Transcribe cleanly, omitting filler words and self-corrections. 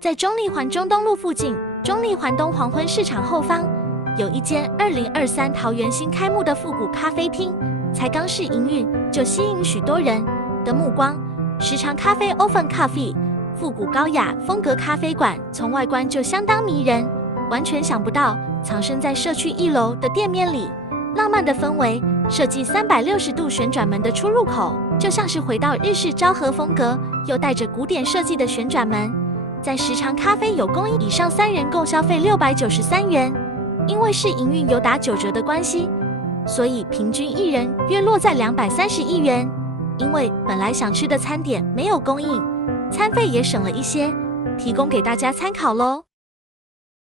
在中立环中东路附近，中立环东黄昏市场后方，有一间2023桃园新开幕的复古咖啡厅，才刚试营运就吸引许多人的目光。时常咖啡 Oven Coffee 复古高雅风格咖啡馆，从外观就相当迷人，完全想不到藏身在社区1楼的店面里。浪漫的氛围，设计360度旋转门的出入口，就像是回到日式昭和风格，又带着古典设计的旋转门。在时常咖啡有供应以上3人共消费693元，因为是营运有打9折的关系，所以平均1人约落在231元。因为本来想吃的餐点没有供应，餐费也省了一些，提供给大家参考咯。